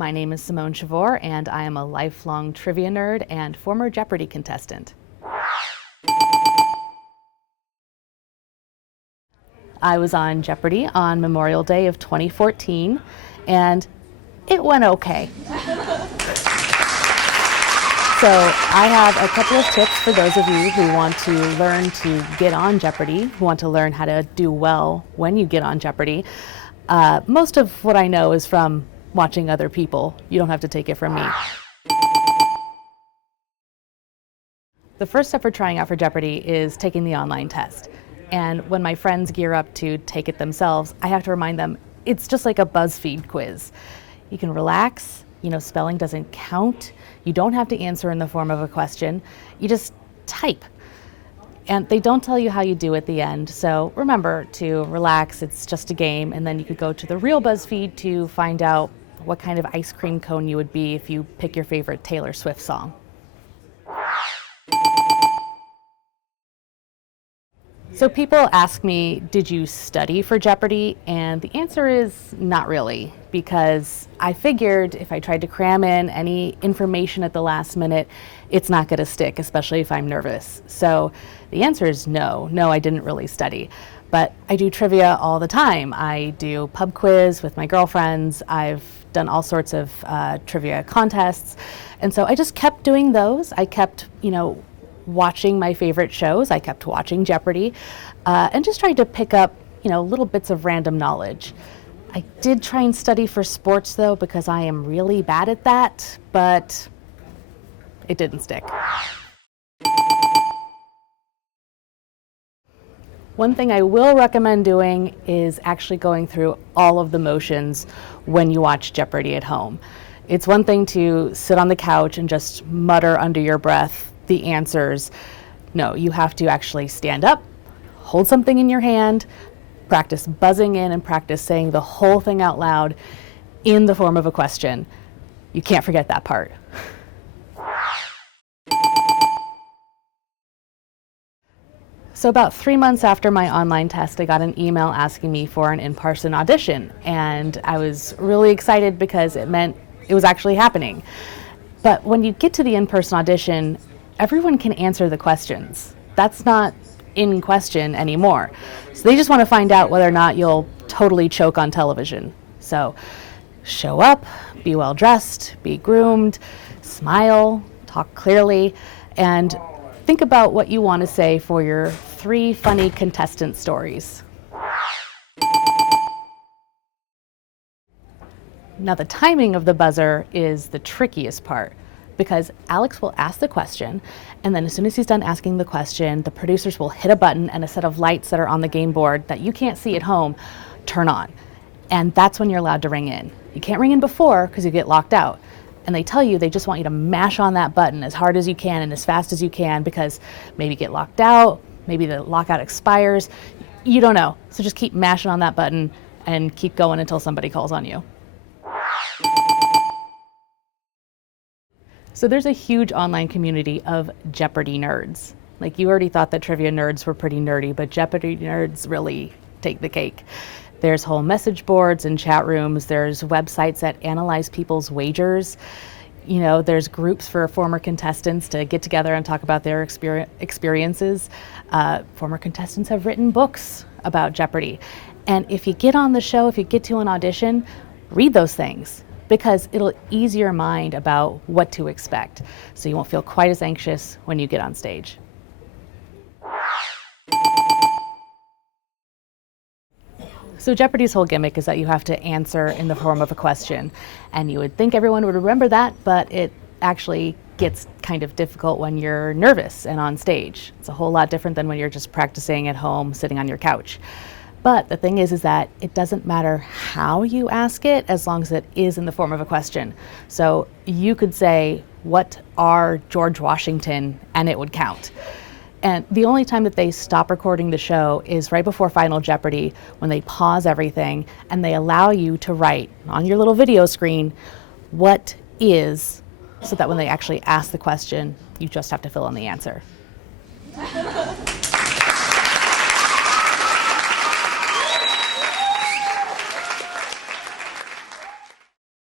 My name is Simone Chavor, and I am a lifelong trivia nerd and former Jeopardy contestant. I was on Jeopardy on Memorial Day of 2014, and it went okay. So I have a couple of tips for those of you who want to learn to get on Jeopardy, who want to learn how to do well when you get on Jeopardy. Most of what I know is from watching other people. You don't have to take it from me. The first step for trying out for Jeopardy is taking the online test. And when my friends gear up to take it themselves, I have to remind them it's just like a BuzzFeed quiz. You can relax, spelling doesn't count. You don't have to answer in the form of a question. You just type. And they don't tell you how you do at the end, so remember to relax, it's just a game, and then you could go to the real BuzzFeed to find out what kind of ice cream cone you would be if you pick your favorite Taylor Swift song. So people ask me, did you study for Jeopardy? And the answer is not really, because I figured if I tried to cram in any information at the last minute, it's not gonna stick, especially if I'm nervous. So the answer is no, I didn't really study. But I do trivia all the time. I do pub quiz with my girlfriends. I've done all sorts of trivia contests. And so I just kept doing those. I kept, watching my favorite shows. I kept watching Jeopardy and just tried to pick up, little bits of random knowledge. I did try and study for sports though, because I am really bad at that, but it didn't stick. One thing I will recommend doing is actually going through all of the motions when you watch Jeopardy at home. It's one thing to sit on the couch and just mutter under your breath the answers. No, you have to actually stand up, hold something in your hand, practice buzzing in and practice saying the whole thing out loud in the form of a question. You can't forget that part. So about 3 months after my online test, I got an email asking me for an in-person audition, and I was really excited because it meant it was actually happening. But when you get to the in-person audition, everyone can answer the questions. That's not in question anymore. So they just want to find out whether or not you'll totally choke on television. So show up, be well dressed, be groomed, smile, talk clearly, and think about what you want to say for your 3 funny contestant stories. Now the timing of the buzzer is the trickiest part, because Alex will ask the question, and then as soon as he's done asking the question, the producers will hit a button and a set of lights that are on the game board that you can't see at home turn on. And that's when you're allowed to ring in. You can't ring in before because you get locked out. And they tell you they just want you to mash on that button as hard as you can and as fast as you can, because maybe you get locked out, maybe the lockout expires, you don't know. So just keep mashing on that button and keep going until somebody calls on you. So there's a huge online community of Jeopardy nerds. Like, you already thought that trivia nerds were pretty nerdy, but Jeopardy nerds really take the cake. There's whole message boards and chat rooms. There's websites that analyze people's wagers. There's groups for former contestants to get together and talk about their experiences. Former contestants have written books about Jeopardy. And if you get on the show, if you get to an audition, read those things, because it'll ease your mind about what to expect, so you won't feel quite as anxious when you get on stage. So Jeopardy's whole gimmick is that you have to answer in the form of a question, and you would think everyone would remember that, but it actually gets kind of difficult when you're nervous and on stage. It's a whole lot different than when you're just practicing at home, sitting on your couch. But the thing is that it doesn't matter how you ask it, as long as it is in the form of a question. So you could say, "What are George Washington?" and it would count. And the only time that they stop recording the show is right before Final Jeopardy, when they pause everything and they allow you to write on your little video screen what is, so that when they actually ask the question, you just have to fill in the answer.